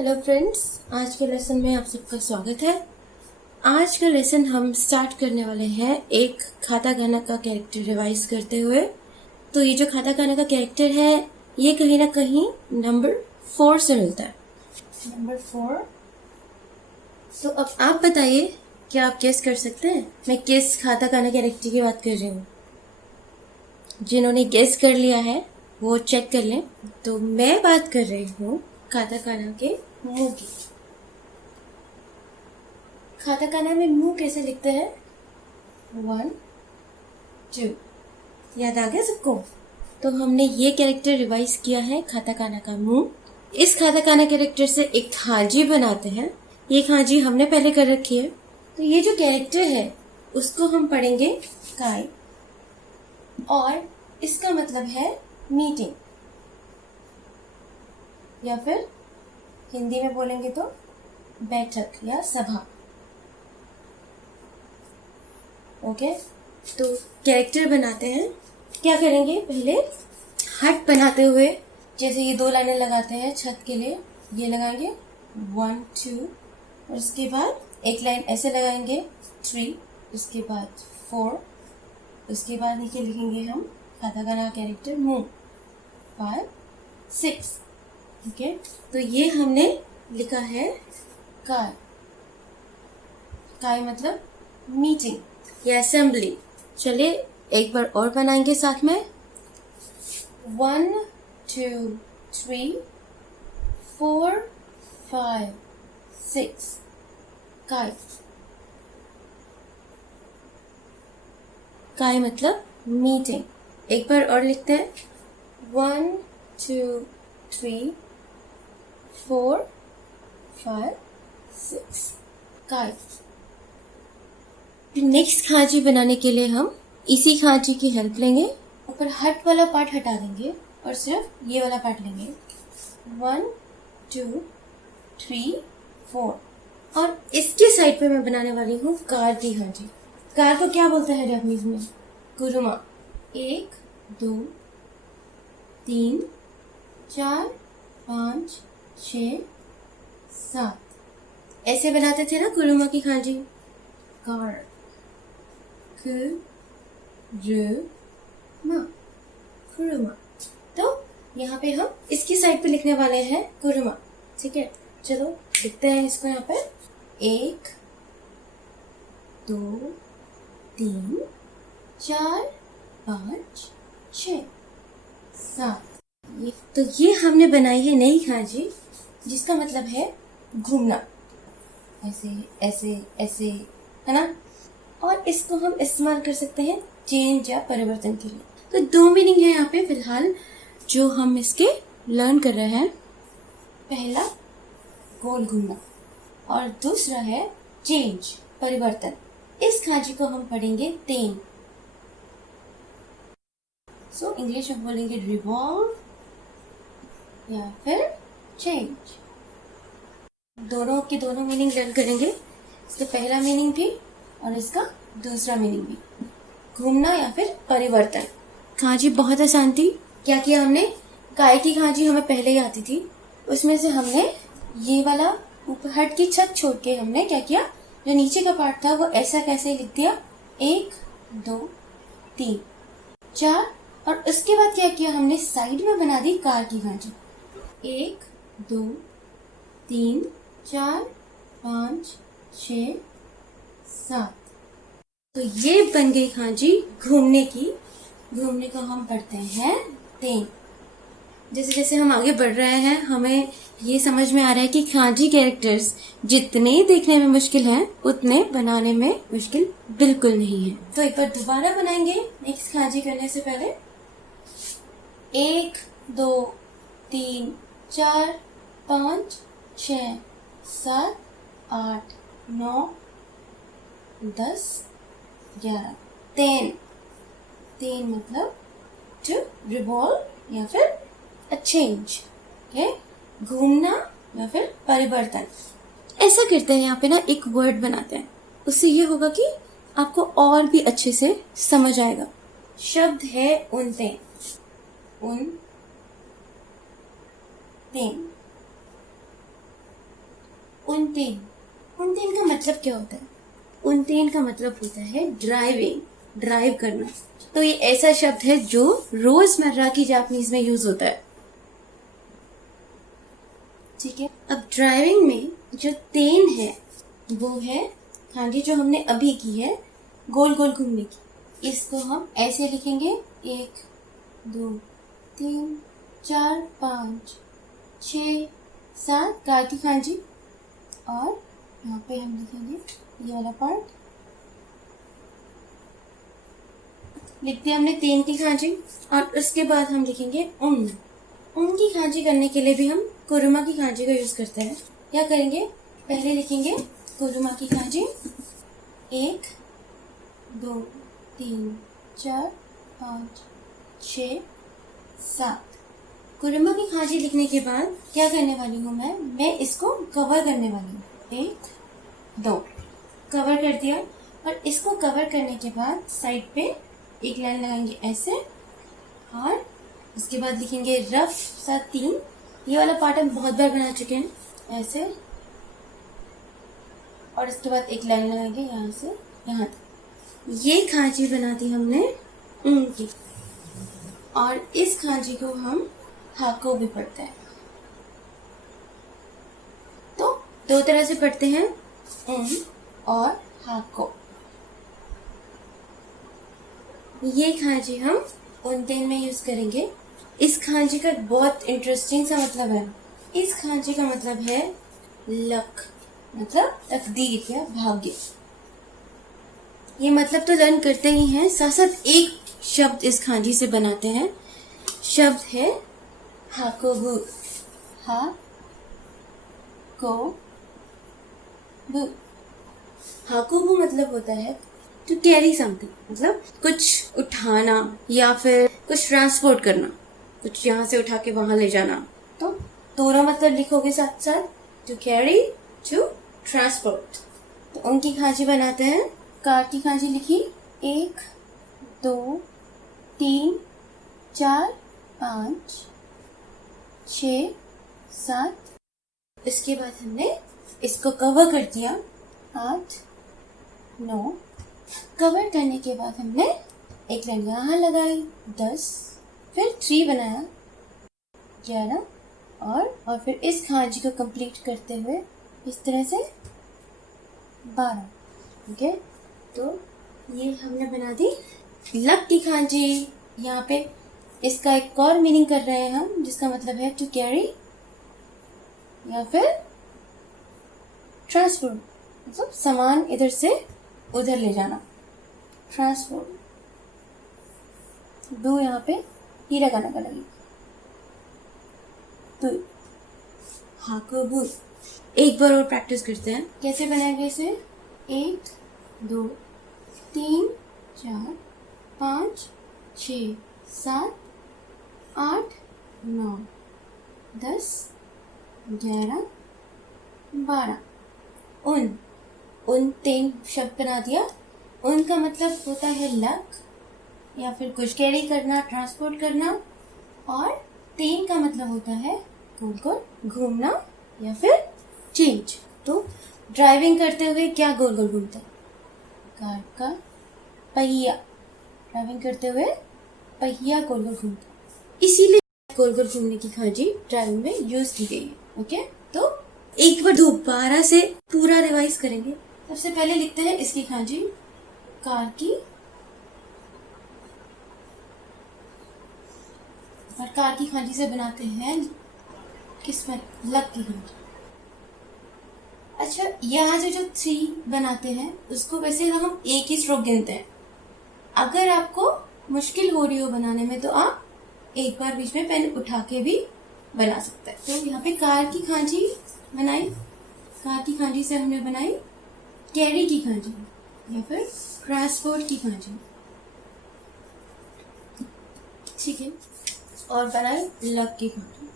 Hello friends, आज के lesson में आप सबका स्वागत है। आज का लेसन हम स्टार्ट करने वाले हैं एक खाता खाना का कैरेक्टर रिवाइज करते हुए। तो ये जो खाता खाना का कैरेक्टर है ये कहीं ना कहीं नंबर 4 से मिलता है। नंबर 4। तो अब आप बताइए, क्या आप गेस कर सकते हैं मैं किस खाता खाना कैरेक्टर की बात कर रही हूँ? जिन्होंने गेस कर लिया है वो चेक कर लें। तो मैं बात कर रही हूँ खाता खाना के मुंह की। खाता खाना में मुंह कैसे लिखते हैं? 1 2। याद आ गया सबको? तो हमने ये कैरेक्टर रिवाइज किया है खाता खाना का मुंह। इस खाता खाना कैरेक्टर से एक खांजी बनाते हैं। ये खांजी हमने पहले कर रखी है। तो ये जो कैरेक्टर है उसको हम पढ़ेंगे काय, और इसका मतलब है मीटिंग, या फिर हिंदी में बोलेंगे तो बैठक या सभा। ओके, तो कैरेक्टर बनाते हैं। क्या करेंगे? पहले हट बनाते हुए, जैसे ये 2 लाइनें लगाते हैं छत के लिए, ये लगाएंगे 1 2, और उसके बाद एक लाइन ऐसे लगाएंगे 3, उसके बाद 4, उसके बाद नीचे लिखेंगे हम खाता खाना कैरेक्टर मुंह 5 6। ओके, तो ये हमने लिखा है काय। काय मतलब मीटिंग या असेंबली। चलिए एक बार और बनाएंगे साथ में। 1 2 3 4 5 6 काय। काय मतलब मीटिंग। एक बार और लिखते हैं। 1 2 3 4 5 6 काय। नेक्स्ट खांची बनाने के लिए हम इसी खांची की हेल्प लेंगे। ऊपर हट वाला पार्ट हटा देंगे और सिर्फ ये वाला पार्ट लेंगे। 1 2 3 4, और इसके साइड पे मैं बनाने वाली हूँ कार की खांची। कार को क्या बोलते हैं जापानीज में? कुरुमा। 1 2 3 4 5 6 7 ऐसे बनाते थे ना कुरुमा की खांची। Car, Kuruma. तो यहाँ पे हम इसकी साइड पे लिखने वाले हैं कुरुमा। ठीक है, चलो लिखते हैं इसको यहाँ पे। 1 2 3 4 5 6 7। तो ये हमने बनाई है नई खांची, जिसका मतलब है घूमना। ऐसे ऐसे ऐसे, है ना? और इसको हम इस्तेमाल कर सकते हैं चेंज या परिवर्तन के लिए। तो 2 मीनिंग है यहाँ पे फिलहाल जो हम इसके लर्न कर रहे हैं। पहला गोल घूमना, और दूसरा है चेंज, परिवर्तन। इस खांची को हम पढ़ेंगे तेन। सो इंग्लिश में बोलेंगे रिवॉल्व या फिर चेंज। दोनों की दोनों मीनिंग लर्न करेंगे। इसका पहला मीनिंग भी और इसका दूसरा मीनिंग भी, घूमना या फिर परिवर्तन। खांची बहुत आसान थी। क्या किया हमने? काय की खांची हमें पहले ही आती थी, उसमें से हमने ये वाला ऊपर हट की छत छोड़ के हमने क्या किया, जो नीचे का पार्ट था वो ऐसा कैसे लिख दिया। 1 2 3 4, और उसके बाद क्या किया हमने, साइड में बना दी कार की खांची। 1 2 3 4 5 6 7। तो ये बन गई खांची घूमने की। घूमने को हम पढ़ते हैं तेन। जैसे जैसे हम आगे बढ़ रहे हैं हमें ये समझ में आ रहा है कि खांची कैरेक्टर्स जितने देखने में मुश्किल हैं उतने बनाने में मुश्किल बिल्कुल नहीं है। तो एक बार दोबारा बनाएंगे नेक्स्ट खांची करने से पहले। 1 2 3 4 5 6 7 8 9 10 11। तेन। तेन मतलब टू रिवॉल्व या फिर अ चेंज। घूमना या फिर परिवर्तन। ऐसा करते हैं यहाँ पे ना, एक वर्ड बनाते हैं। उससे ये होगा कि आपको और भी अच्छे से समझ आएगा। शब्द है उनतेन। उन तेन। उनतीन। उनतीन का मतलब क्या होता है? उनतीन का मतलब होता है ड्राइविंग, ड्राइव करना। तो ये ऐसा शब्द है जो रोजमर्रा की जापानीज में यूज होता है। ठीक है, अब ड्राइविंग में जो तेन है वो है खांजी जो हमने अभी की है, गोल गोल घूमने की। इसको हम ऐसे लिखेंगे, 1 2 3 4 5 6 7 कार की खांजी। और यहाँ पे हम लिखेंगे ये वाला पार्ट, लिख दिया हमने तेन की खांजी। और उसके बाद हम लिखेंगे उन की खांजी करने के लिए भी हम कुरुमा की खांजी का यूज करते हैं। क्या करेंगे, पहले लिखेंगे कुरुमा की खांजी, 1 2 3 4 5 6 7। कुरुमा की खांजी लिखने के बाद क्या करने वाली हूँ मैं इसको कवर करने वाली हूँ। 1 2 कवर कर दिया। और इसको कवर करने के बाद साइड पे एक लाइन लगाएंगे ऐसे, और उसके बाद लिखेंगे रफ सा 3। ये वाला पार्ट हम बहुत बार बना चुके हैं, ऐसे। और इसके बाद एक लाइन लगाएंगे यहाँ से यहाँ तक। ये खांची बना दी हमने ऊन की। और इस खांची को हम हाको भी पढ़ते हैं। तो दो तरह से पढ़ते हैं, ऊन और हाको। ये खांची हम उनतेन में यूज करेंगे। इस खांची का बहुत इंटरेस्टिंग सा मतलब है। इस खांची का मतलब है लक, मतलब तकदीर या भाग्य। ये मतलब तो लर्न करते ही हैं, साथ साथ एक शब्द इस खांची से बनाते हैं। शब्द है हाकोबू। हा को बू। हाकोबू मतलब होता है टू कैरी समथिंग, मतलब कुछ उठाना या फिर कुछ ट्रांसपोर्ट करना, कुछ यहाँ से उठा के वहां ले जाना। तो दोनों मतलब लिखोगे साथ साथ, टू कैरी, टू ट्रांसपोर्ट। तो उनकी खांची बनाते हैं। कार की खांची लिखी, 1 2 3 4 5 6 7। इसके बाद हमने इसको कवर कर दिया, 8 9। कवर करने के बाद हमने एक लाइन यहाँ लगाई, 10। फिर 3 बनाया, 11। और फिर इस खांची को कंप्लीट करते हुए इस तरह से 12। ठीक है, तो ये हमने बना दी लक की खांची। यहाँ पे इसका एक और मीनिंग कर रहे हैं हम, जिसका मतलब है टू कैरी या फिर ट्रांसपोर्ट, मतलब सामान इधर से उधर ले जाना, ट्रांसपोर्ट। दो यहाँ पे हीरा गाना का लगी, तो हाकोबू। एक बार और प्रैक्टिस करते हैं, कैसे बनाएंगे इसे। 1 2 3 4 5 6 7 8 9 10 11 12। उन 3 शब्द बना दिया। उन का मतलब होता है लक या फिर कुछ कैरी करना, ट्रांसपोर्ट करना। और 3 का मतलब होता है गोल गोल घूमना या फिर चेंज। तो ड्राइविंग करते हुए क्या गोल गोल घूमता है, कार का पहिया। ड्राइविंग करते हुए पहिया गोल गोल घूमता है, इसीलिए गोल गोल घूमने की खांची ड्राइविंग में यूज की गई है। ओके, तो एक बार दोबारा से पूरा रिवाइज करेंगे। सबसे पहले लिखते हैं इसकी खांची, कार की। और कार की खांची से बनाते हैं किस्मत, लक की खांची। अच्छा, यहाँ से जो 3 बनाते हैं उसको वैसे हम एक ही स्ट्रोक गिनते हैं। अगर आपको मुश्किल हो रही हो बनाने में तो आप एक बार बीच में पेन उठा के भी बना सकते हैं। तो यहाँ पे कार की खांची बनाई, कार की खांची से हमने बनाई कैरी की खांची या फिर ट्रांसपोर्ट की खांची। ठीक है, और बनाई लक की खांची।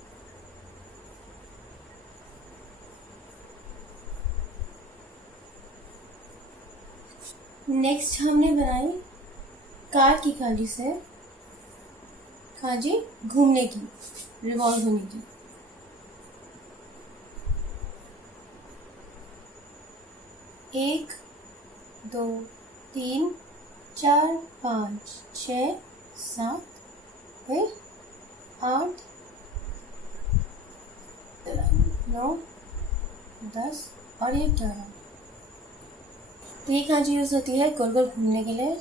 नेक्स्ट हमने बनाई कार की खांची से खांची घूमने की, रिवॉल्व होने की। 1 2 3 4 5 6 7 फिर 8 9 10 और ये 11। तो ये कहाँ यूज होती है? गोल गोल घूमने के लिए।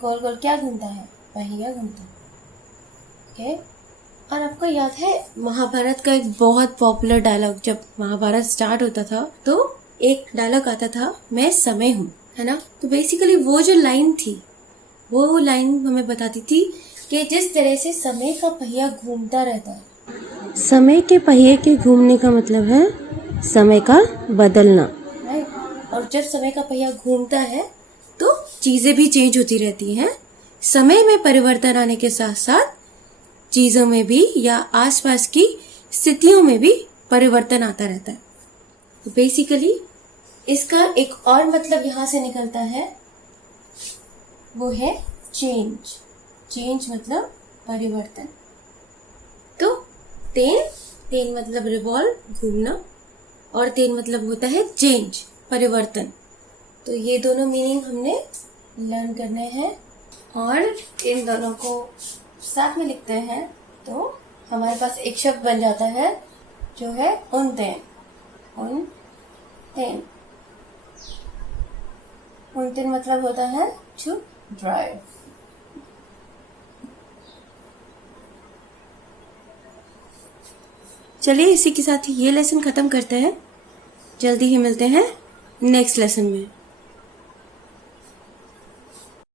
गोल गोल क्या घूमता है? पहिया घूमता है। ओके। और आपको याद है महाभारत का एक बहुत पॉपुलर डायलॉग, जब महाभारत स्टार्ट होता था तो एक डायलॉग आता था, मैं समय हूँ, है ना? तो बेसिकली वो जो लाइन थी, वो लाइन हमें बताती थी कि जिस तरह से समय का पहिया घूमता रहता है। समय के पहिए के घूमने का मतलब है समय का बदलना, राइट? और जब समय का पहिया घूमता है तो चीजें भी चेंज होती रहती हैं। समय में परिवर्तन आने के साथ साथ चीजों में भी या आसपास की स्थितियों में भी परिवर्तन आता रहता है। तो बेसिकली इसका एक और मतलब यहाँ से निकलता है, वो है चेंज। चेंज मतलब परिवर्तन। तो टेन मतलब रिवॉल्व, घूमना, और टेन मतलब होता है चेंज, परिवर्तन। तो ये दोनों मीनिंग हमने लर्न करने हैं और इन दोनों को साथ में लिखते हैं तो हमारे पास एक शब्द बन जाता है जो है उनतेन। उनतेन मतलब होता है टू ड्राइव। चलिए इसी के साथ ही ये लेसन खत्म करते हैं। जल्दी ही मिलते हैं नेक्स्ट लेसन में।